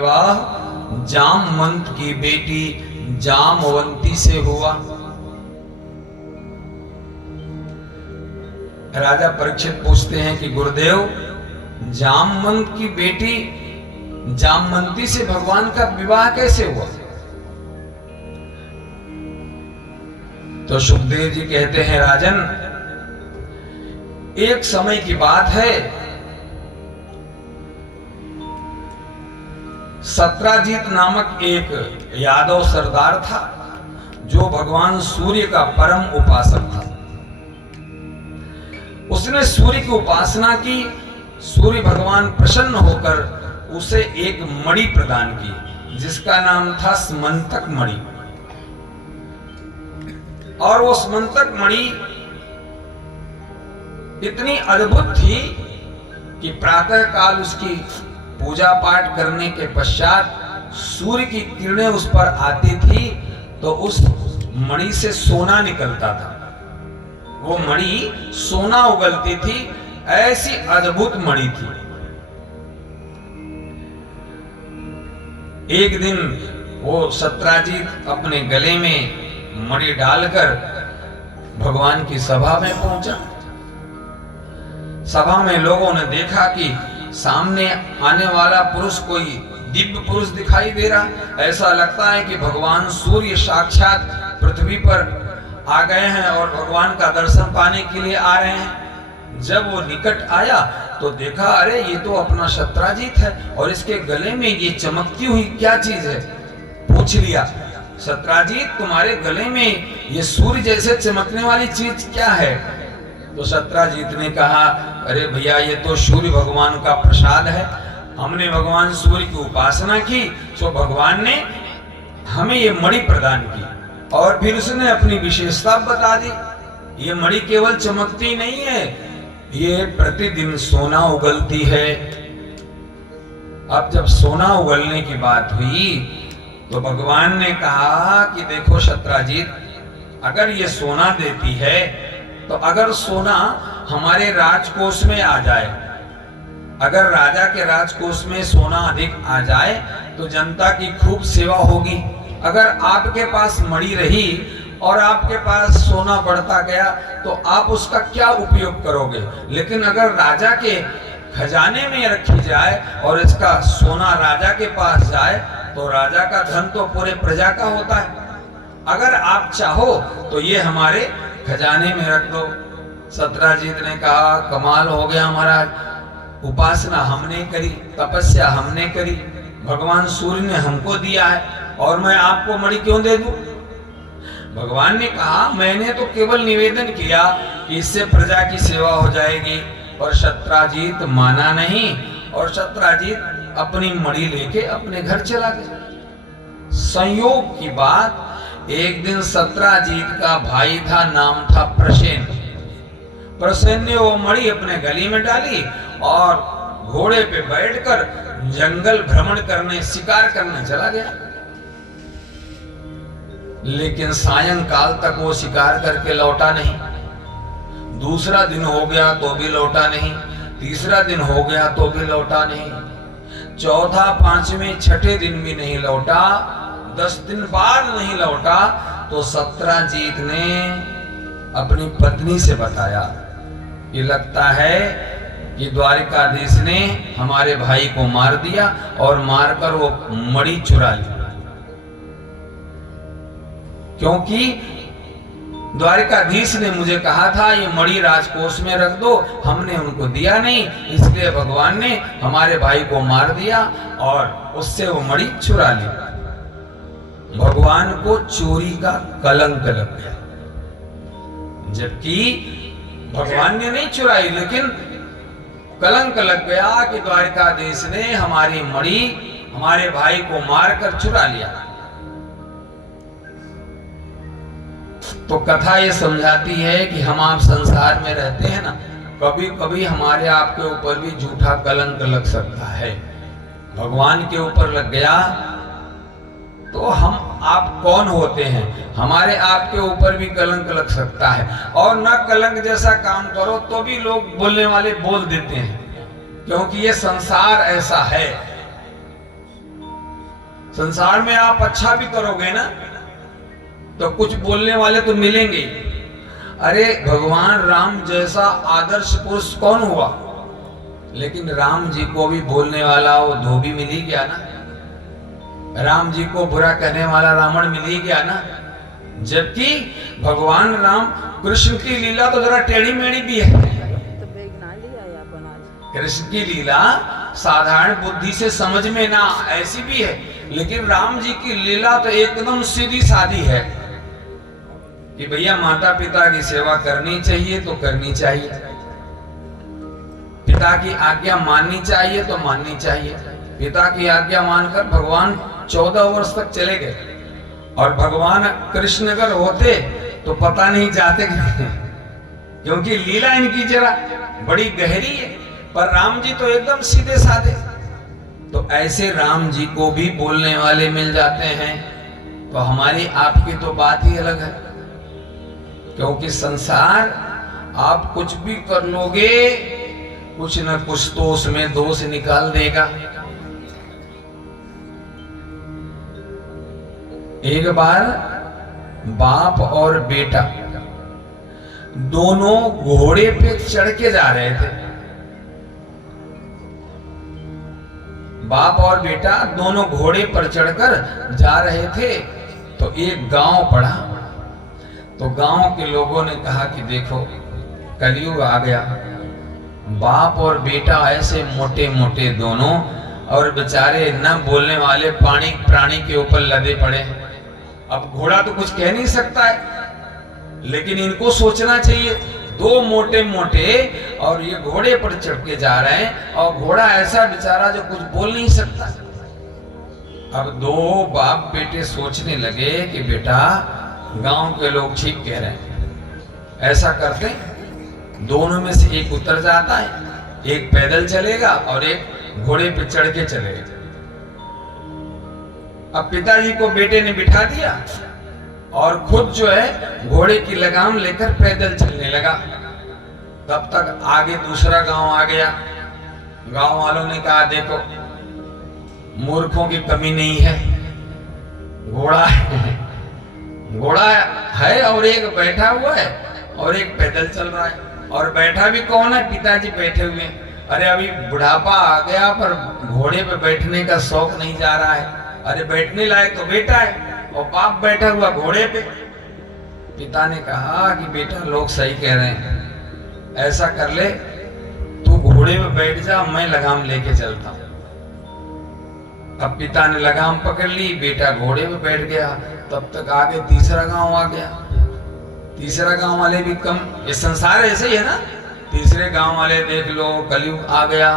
विवाह जामवंत की बेटी जामवंती से हुआ। राजा परीक्षित पूछते हैं कि गुरुदेव, जामवंत की बेटी जामवंती से भगवान का विवाह कैसे हुआ? तो सुखदेव जी कहते हैं, राजन, एक समय की बात है, सत्राजीत नामक एक यादव सरदार था जो भगवान सूर्य का परम उपासक था। उसने सूर्य की उपासना की। सूर्य भगवान प्रसन्न होकर उसे एक मणि प्रदान की जिसका नाम था स्मंतक मणि। और वो स्मंतक मणि इतनी अद्भुत थी कि प्रातः काल उसकी पूजा पाठ करने के पश्चात सूर्य की किरणें उस पर आती थी तो उस मणि से सोना निकलता था। वो मणि सोना उगलती थी, ऐसी अद्भुत मणि थी। एक दिन वो सत्राजीत अपने गले में मणि डालकर भगवान की सभा में पहुंचा। सभा में लोगों ने देखा कि सामने आने वाला पुरुष कोई दिव्य पुरुष दिखाई दे रहा। ऐसा लगता है कि भगवान सूर्य साक्षात पृथ्वी पर आ गए हैं और भगवान का दर्शन पाने के लिए आ रहे हैं। जब वो निकट आया तो देखा, अरे ये तो अपना सत्राजीत है और इसके गले में ये चमकती हुई क्या चीज है? पूछ लिया, सत्राजीत, तुम्हारे गले में ये सूर्य जैसे चमकने वाली चीज क्या है? तो सत्राजीत ने कहा, अरे भैया, ये तो सूर्य भगवान का प्रसाद है। हमने भगवान सूर्य की उपासना की तो भगवान ने हमें ये मणि प्रदान की। और फिर उसने अपनी विशेषता बता दी। ये मणि केवल चमकती नहीं है, ये प्रतिदिन सोना उगलती है। अब जब सोना उगलने की बात हुई तो भगवान ने कहा कि देखो सत्राजीत, अगर ये सोना देती है तो अगर सोना हमारे राजकोष में आ जाए, अगर राजा के राजकोष में सोना अधिक आ जाए तो जनता की खूब सेवा होगी। अगर आपके पास मणि रही और आपके पास सोना बढ़ता गया तो आप उसका क्या उपयोग करोगे? लेकिन अगर राजा के खजाने में रखी जाए और इसका सोना राजा के पास जाए तो राजा का धन तो पूरे प्रजा का होता है। अगर आप चाहो तो ये हमारे खजाने में रख दो। सत्राजीत ने कहा, कमाल हो गया महाराज, उपासना हमने करी, तपस्या हमने करी, भगवान सूर्य ने हमको दिया है और मैं आपको मणि क्यों दे दूं? भगवान ने कहा, मैंने तो केवल निवेदन किया कि इससे प्रजा की सेवा हो जाएगी। और सत्राजीत माना नहीं और सत्राजीत अपनी मणि लेके अपने घर चला गया। संयोग की बात, एक दिन सत्राजीत का भाई था, नाम था प्रसेन। प्रसेन ने वो मणि अपने गले में डाली और घोड़े पे बैठकर जंगल भ्रमण करने, शिकार करने चला गया। लेकिन सायंकाल तक वो शिकार करके लौटा नहीं। दूसरा दिन हो गया तो भी लौटा नहीं, तीसरा दिन हो गया तो भी लौटा नहीं, चौथा, पांचवें, छठे दिन भी नहीं लौटा, 10 दिन बाद नहीं लौटा। तो सत्राजीत ने अपनी पत्नी से बताया, ये लगता है कि द्वारिकाधीश ने हमारे भाई को मार दिया और मारकर वो मणि चुरा ली। क्योंकि द्वारिकाधीश ने मुझे कहा था ये मणि राजकोष में रख दो, हमने उनको दिया नहीं, इसलिए भगवान ने हमारे भाई को मार दिया और उससे वो मणि चुरा ली। भगवान को चोरी का कलंक लग गया, जबकि भगवान ने नहीं चुराई, लेकिन कलंक लग गया कि द्वारिकाधीश ने हमारी मणि हमारे भाई को मारकर चुरा लिया। तो कथा ये समझाती है कि हम आप संसार में रहते हैं ना, कभी कभी हमारे आपके ऊपर भी झूठा कलंक लग सकता है। भगवान के ऊपर लग गया तो हम आप कौन होते हैं? हमारे आपके ऊपर भी कलंक लग सकता है। और न कलंक जैसा काम करो तो भी लोग बोलने वाले बोल देते हैं, क्योंकि ये संसार ऐसा है। संसार में आप अच्छा भी करोगे ना तो कुछ बोलने वाले तो मिलेंगे। अरे भगवान राम जैसा आदर्श पुरुष कौन हुआ, लेकिन राम जी को भी बोलने वाला वो धोबी मिल ही गया ना, राम जी को बुरा कहने वाला रावण मिल ही गया ना। जबकि भगवान राम कृष्ण की लीला तो जरा टेढ़ी मेढ़ी भी है। कृष्ण की लीला साधारण बुद्धि से समझ में ना ऐसी भी है, लेकिन राम जी की लीला तो एकदम सीधी सादी है कि भैया माता पिता की सेवा करनी चाहिए तो करनी चाहिए, पिता की आज्ञा माननी चाहिए तो माननी चाहिए। पिता की आज्ञा मानकर भगवान 14 वर्ष तक चले गए, और भगवान कृष्ण अगर होते तो पता नहीं जाते क्योंकि लीला इनकी जरा बड़ी गहरी है, पर राम जी तो एकदम सीधे साधे। तो ऐसे राम जी को भी बोलने वाले मिल जाते हैं, तो हमारी आपकी तो बात ही अलग है। क्योंकि संसार आप कुछ भी कर लोगे, कुछ न कुछ तो उसमें दोष निकाल देगा। एक बार बाप और बेटा दोनों घोड़े पे चढ़ के जा रहे थे। बाप और बेटा दोनों घोड़े पर चढ़कर जा रहे थे, तो एक गांव पड़ा। तो गांव के लोगों ने कहा कि देखो कलयुग आ गया, बाप और बेटा ऐसे मोटे मोटे दोनों, और बेचारे न बोलने वाले प्राणी के ऊपर लदे पड़े। अब घोड़ा तो कुछ कह नहीं सकता है, लेकिन इनको सोचना चाहिए, दो मोटे मोटे और ये घोड़े पर चढ़ के जा रहे हैं, और घोड़ा ऐसा बेचारा जो कुछ बोल नहीं सकता। अब दो बाप बेटे सोचने लगे कि बेटा गांव के लोग ठीक कह रहे हैं, ऐसा करते दोनों में से एक उतर जाता है, एक पैदल चलेगा और एक घोड़े पे चढ़ के चलेगा। अब पिताजी को बेटे ने बिठा दिया और खुद जो है घोड़े की लगाम लेकर पैदल चलने लगा। तब तक आगे दूसरा गांव आ गया। गांव वालों ने कहा देखो मूर्खों की कमी नहीं है, घोड़ा है और एक बैठा हुआ है और एक पैदल चल रहा है। और बैठा भी कौन है? पिताजी बैठे हुए हैं। अरे अभी बुढ़ापा आ गया पर घोड़े पे बैठने का शौक नहीं जा रहा है। अरे बैठने लायक तो बेटा है और बाप बैठा हुआ घोड़े पे। पिता ने कहा कि बेटा लोग सही कह रहे हैं, ऐसा कर ले तू घोड़े पे बैठ जा, मैं लगाम लेके चलता हूं। अब पिता ने लगाम पकड़ ली, बेटा घोड़े पे बैठ गया। तब तक आगे तीसरा गांव आ गया। तीसरा गांव वाले भी कम, ये संसार ऐसे ही है ना। तीसरे गांव वाले देख लो कलयुग आ गया,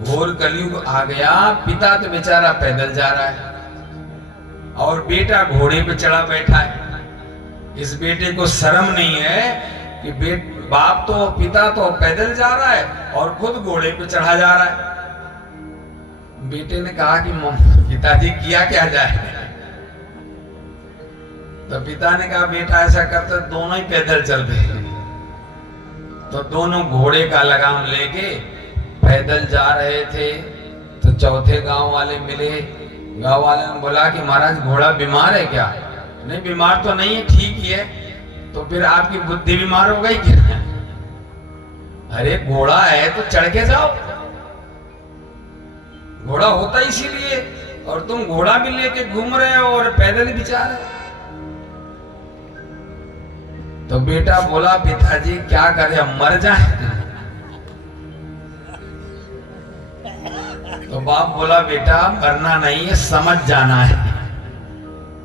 घोर कलयुग आ गया। पिता तो बेचारा पैदल जा रहा है और बेटा घोड़े पे चढ़ा बैठा है। इस बेटे को शर्म नहीं है कि बाप तो पिता तो पैदल जा रहा है और खुद घोड़े पे चढ़ा जा रहा है। बेटे ने कहा कि पिताजी किया क्या जाए? तो पिता ने कहा बेटा ऐसा करते दोनों ही पैदल चलते। तो दोनों घोड़े का लगाम लेके पैदल जा रहे थे। तो चौथे गांव वाले मिले। गांव वाले ने बोला कि महाराज घोड़ा बीमार है क्या? नहीं बीमार तो नहीं है, ठीक ही है। तो फिर आपकी बुद्धि बीमार हो गई क्या? अरे घोड़ा है तो चढ़ के जाओ, घोड़ा होता इसीलिए, और तुम घोड़ा भी लेके घूम रहे हो और पैदल भी जा रहे हो। तो बेटा बोला पिताजी क्या करें, हम मर जाए? तो बाप बोला बेटा मरना नहीं है, समझ जाना है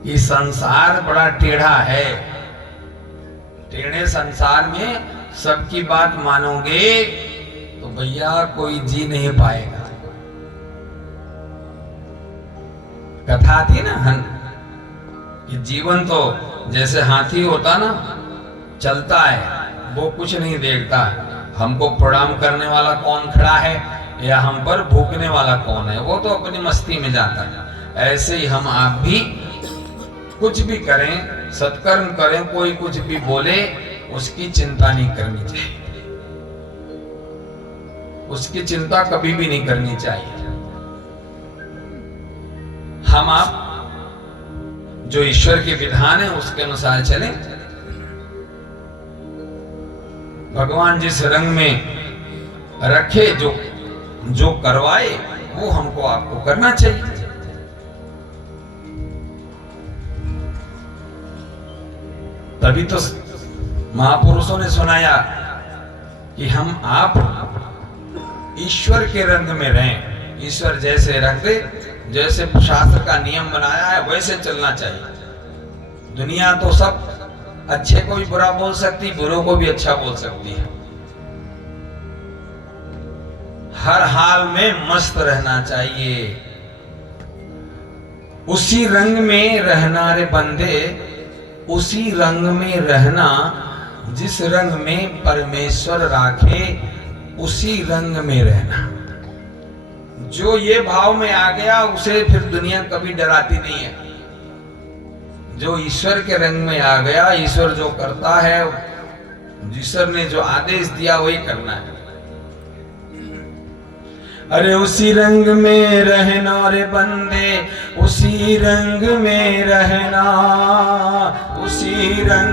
कि संसार बड़ा टेढ़ा है। टेढ़े संसार में सबकी बात मानोगे तो भैया कोई जी नहीं पाएगा। कथा थी ना कि जीवन तो जैसे हाथी होता ना, चलता है, वो कुछ नहीं देखता हमको प्रणाम करने वाला कौन खड़ा है या हम पर भूखने वाला कौन है, वो तो अपनी मस्ती में जाता है। ऐसे ही हम आप भी कुछ भी करें, सत्कर्म करें, कोई कुछ भी बोले उसकी चिंता नहीं करनी चाहिए, उसकी चिंता कभी भी नहीं करनी चाहिए। हम आप जो ईश्वर के विधान है उसके अनुसार चलें। भगवान जिस रंग में रखे, जो करवाए, वो हमको आपको करना चाहिए। तभी तो महापुरुषों ने सुनाया कि हम आप ईश्वर के रंग में रहें। ईश्वर जैसे रंग दे, जैसे शास्त्र का नियम बनाया है वैसे चलना चाहिए। दुनिया तो सब अच्छे को भी बुरा बोल सकती, बुरों को भी अच्छा बोल सकती है। हर हाल में मस्त रहना चाहिए। उसी रंग में रहना रे बंदे, उसी रंग में रहना, जिस रंग में परमेश्वर राखे उसी रंग में रहना। जो ये भाव में आ गया उसे फिर दुनिया कभी डराती नहीं है। जो ईश्वर के रंग में आ गया, ईश्वर जो करता है, ईश्वर ने जो आदेश दिया वही करना है। अरे उसी रंग में रहना रे बंदे, उसी रंग में रहना, उसी रंग